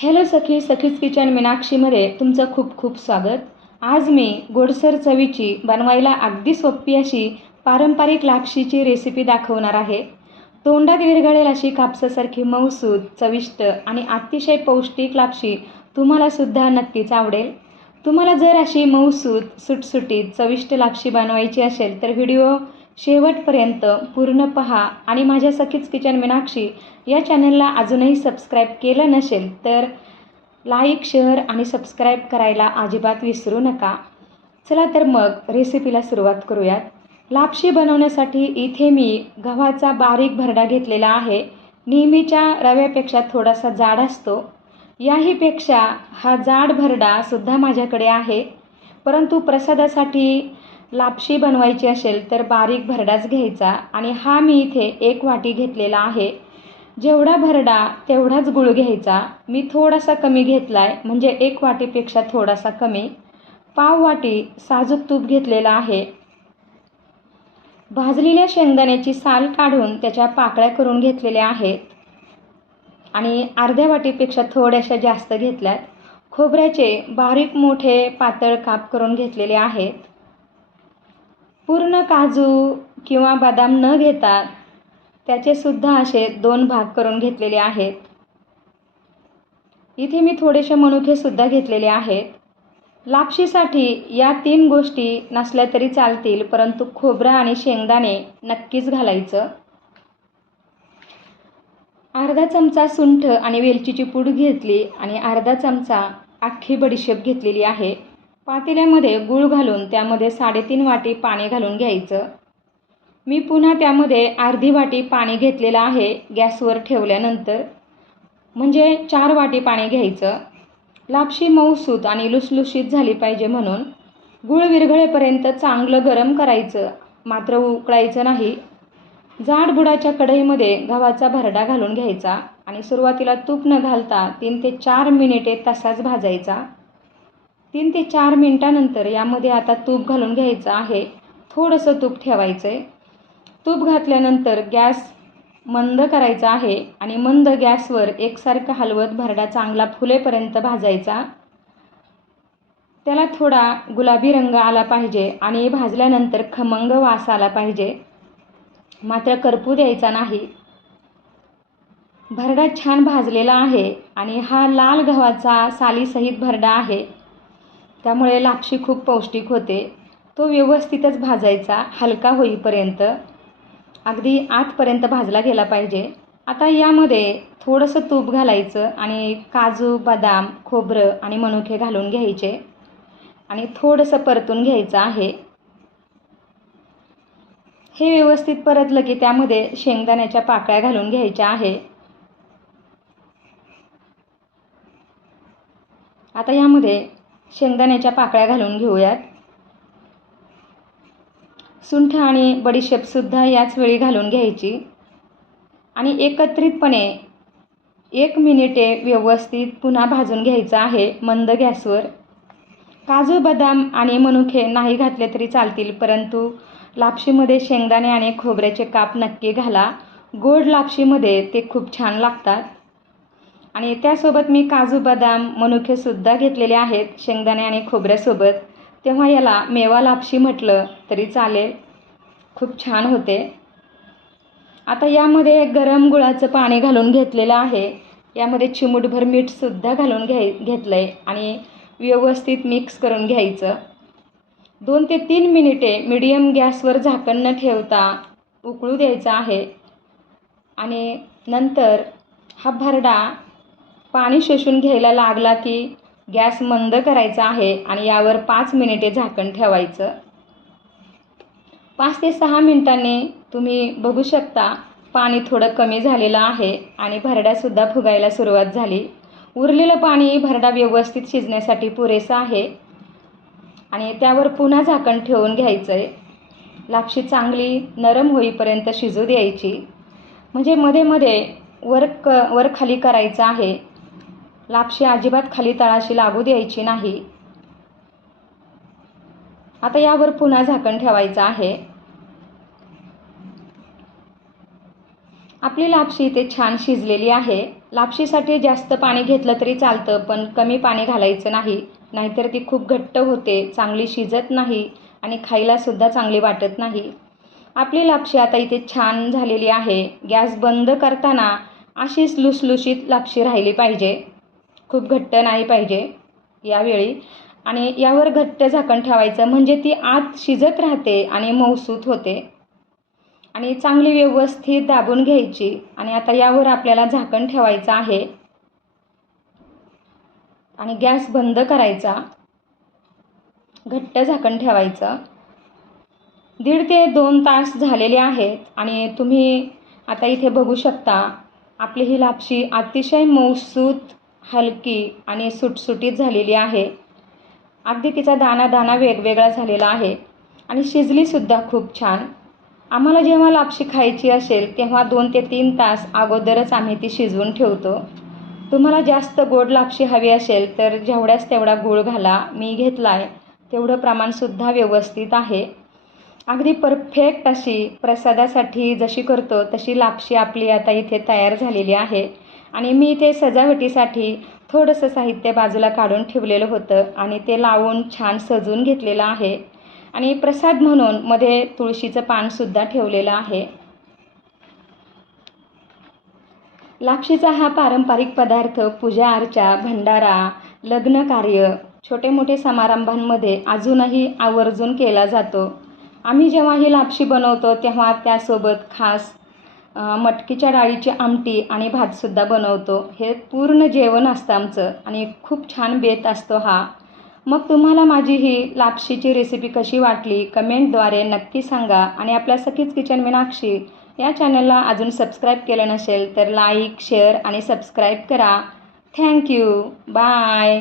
Hello सखी सखीज kitchen मीनाक्षीमध्ये तुमचं खूप खूप स्वागत. आज मी गोडसर चवीची बनवायला अगदी सोपी अशी पारंपरिक लापशीची रेसिपी दाखवणार आहे. तोंडात विरघळेल अशी कापसासारखी मऊसूद चविष्ट आणि अतिशय पौष्टिक लापशी तुम्हालासुद्धा नक्कीच आवडेल. तुम्हाला जर अशी मऊसूद सुटसुटीत चविष्ट लापशी बनवायची असेल तर व्हिडिओ शेवटपर्यंत पूर्ण पहा आणि माझ्या सखीच किचन मीनाक्षी या चॅनलला अजूनही सबस्क्राईब केलं नसेल तर लाईक शेअर आणि सबस्क्राईब करायला अजिबात विसरू नका. चला तर मग रेसिपीला सुरुवात करूयात. लापशी बनवण्यासाठी इथे मी गव्हाचा बारीक भरडा घेतलेला आहे. नेहमीच्या रव्यापेक्षा थोडासा जाड असतो. याहीपेक्षा हा जाड भरडासुद्धा माझ्याकडे आहे. परंतु प्रसादासाठी लापशी बनवायची असेल तर बारीक भरडाच घ्यायचा आणि हा मी इथे एक वाटी घेतलेला आहे. जेवढा भरडा तेवढाच गुळ घ्यायचा. मी थोडासा कमी घेतला आहे म्हणजे एक वाटीपेक्षा थोडासा कमी. पाव वाटी साजूक तूप घेतलेला आहे. भाजलेल्या शेंगदाण्याची साल काढून त्याच्या पाकळ्या करून घेतलेल्या आहेत. आणि अर्ध्या वाटीपेक्षा थोड्याशा जास्त घेतल्यात. खोबऱ्याचे बारीक मोठे पातळ काप करून घेतलेले आहेत. पूर्ण काजू किंवा बदाम न घेता त्याचेसुद्धा असे दोन भाग करून घेतलेले आहेत. इथे मी थोडेसे मनुकेसुद्धा घेतलेले आहेत. लापशीसाठी या तीन गोष्टी नसल्या तरी चालतील परंतु खोबरं आणि शेंगदाणे नक्कीच घालायचं. अर्धा चमचा सुंठ आणि वेलचीची पूड घेतली आणि अर्धा चमचा अख्खी बडीशेप घेतलेली आहे. पातेल्यामध्ये गूळ घालून त्यामध्ये साडेतीन वाटी पाणी घालून घ्यायचं. मी पुन्हा त्यामध्ये अर्धी वाटी पाणी घेतलेलं आहे गॅसवर ठेवल्यानंतर. म्हणजे चार वाटी पाणी घ्यायचं. लापशी मऊसूत आणि लुसलुशीत झाली पाहिजे म्हणून. गूळ विरघळेपर्यंत चांगलं गरम करायचं. मात्र उकळायचं नाही. जाड बुडाच्या कढईमध्ये गव्हाचा भरडा घालून घ्यायचा आणि सुरुवातीला तूप न घालता तीन ते चार मिनिटे तसाच भाजायचा. तीन ते चार मिनटानंतर यामध्ये आता तूप घालून घ्यायचं आहे. थोडंसं तूप ठेवायचं आहे तूप घातल्यानंतर गॅस मंद करायचा आहे आणि मंद गॅसवर एकसारखं हलवत भरडा चांगला फुलेपर्यंत भाजायचा. त्याला थोडा गुलाबी रंग आला पाहिजे आणि भाजल्यानंतर खमंग वास आला पाहिजे. मात्र करपू द्यायचा नाही. भरडा छान भाजलेला आहे आणि हा लाल गव्हाचा सालीसहित भरडा आहे. त्यामुळे लापशी खूप पौष्टिक होते. तो व्यवस्थितच भाजायचा हलका होईपर्यंत. अगदी आतपर्यंत भाजला गेला पाहिजे. आता यामध्ये थोडंसं तूप घालायचं आणि काजू बदाम खोबरं आणि मनुके घालून घ्यायचे. आणि थोडंसं परतून घ्यायचं आहे. हे व्यवस्थित परतलं की त्यामध्ये शेंगदाण्याच्या पाकळ्या घालून घ्यायच्या आहे. आता यामध्ये शेंगदाण्याच्या पाकळ्या घालून घेऊयात. सुंठ आणि बडीशेपसुद्धा याच वेळी घालून घ्यायची. आणि एकत्रितपणे एक मिनिटे व्यवस्थित पुन्हा भाजून घ्यायचं आहे मंद गॅसवर. काजू बदाम आणि मनुके नाही घातले तरी चालतील परंतु लापशीमध्ये शेंगदाणे आणि खोबऱ्याचे काप नक्की घाला. गोड लापशीमध्ये ते खूप छान लागतात. आणि त्यासोबत मी काजू बदाम मनुखेसुद्धा घेतलेले आहेत शेंगदाणे आणि खोबऱ्यासोबत. तेव्हा याला मेवा लापशी म्हटलं तरी चालेल. खूप छान होते. आता यामध्ये गरम गुळाचं पाणी घालून घेतलेलं आहे. यामध्ये चिमूटभर मीठसुद्धा घालून घ्याय घेतलं आहे आणि व्यवस्थित मिक्स करून घ्यायचं. दोन ते तीन मिनिटे मिडियम गॅसवर झाकण न ठेवता उकळू द्यायचं आहे. आणि नंतर हा भरडा पाणी शोषून घ्यायला लागला की गॅस मंद करायचा आहे आणि यावर पाच मिनिटे झाकण ठेवायचं. पाच ते सहा मिनटांनी तुम्ही बघू शकता पाणी थोडं कमी झालेलं आहे आणि भरड्यासुद्धा फुगायला सुरुवात झाली. उरलेलं पाणी भरडा व्यवस्थित शिजण्यासाठी पुरेसं आहे आणि त्यावर पुन्हा झाकण ठेवून घ्यायचं आहे लापशी चांगली नरम होईपर्यंत शिजू द्यायची. म्हणजे मध्ये मध्ये वर क वर खाली करायचं आहे. लापशी अजिबात खाली तळाशी लागू द्यायची नाही. आता यावर पुन्हा झाकण ठेवायचं आहे. आपली लापशी इथे छान शिजलेली आहे. लापशीसाठी जास्त पाणी घेतलं तरी चालतं पण कमी पाणी घालायचं नाही. नाहीतर ती खूप घट्ट होते चांगली शिजत नाही आणि खायलासुद्धा चांगली वाटत नाही. आपली लापशी आता इथे छान झालेली आहे. गॅस बंद करताना अशीच लुसलुशीत लापशी राहिली पाहिजे. खूप घट्ट नाही पाहिजे यावेळी. आणि यावर घट्ट झाकण ठेवायचं म्हणजे ती आत शिजत राहते आणि मऊसूत होते. आणि चांगली व्यवस्थित दाबून घ्यायची आणि आता यावर आपल्याला झाकण ठेवायचं आहे. आणि गॅस बंद करायचा. घट्ट झाकण ठेवायचं. दीड ते दोन तास झालेले आहेत आणि तुम्ही आता इथे बघू शकता. आपली ही लापशी अतिशय मऊसूत हलकी आणि सुटसुटीत झालेली आहे. अगदी तिचा दाना दाणा वेगवेगळा झालेला आहे आणि शिजलीसुद्धा खूप छान. आम्हाला जेव्हा लापशी खायची असेल तेव्हा दोन ते तीन तास अगोदरच आम्ही ती शिजवून ठेवतो. तुम्हाला जास्त गोड लापशी हवी असेल तर जेवढ्याच तेवढा गूळ घाला मी घेतला आहे तेवढं प्रमाणसुद्धा व्यवस्थित आहे. अगदी परफेक्ट अशी प्रसादासाठी जशी करतो तशी लापशी आपली आता इथे तयार झालेली आहे. आणि मी इथे सजावटीसाठी थोडंसं साहित्य बाजूला काढून ठेवलेलं होतं आणि ते लावून छान सजून घेतलेलं आहे. आणि प्रसाद म्हणून मध्ये तुळशीचं पानसुद्धा ठेवलेलं आहे. लापशीचा हा पारंपरिक पदार्थ पूजा अर्चा भंडारा लग्न कार्य छोटे मोठे समारंभांमध्ये अजूनही आवर्जून केला जातो. आम्ही जेव्हा ही लापशी बनवतो तेव्हा त्यासोबत खास मटकीच्या डाळीची आमटी आणि भातसुद्धा बनवतो. हे पूर्ण जेवण असतं आमचं आणि खूप छान बेत असतो हा. मग तुम्हाला माझी ही लापशीची रेसिपी कशी वाटली? कमेंटद्वारे नक्की सांगा आणि आपल्या सखीच किचन मीनाक्षी या चॅनलला अजून सबस्क्राईब केलं नसेल तर लाईक शेअर आणि सबस्क्राईब करा. Thank you bye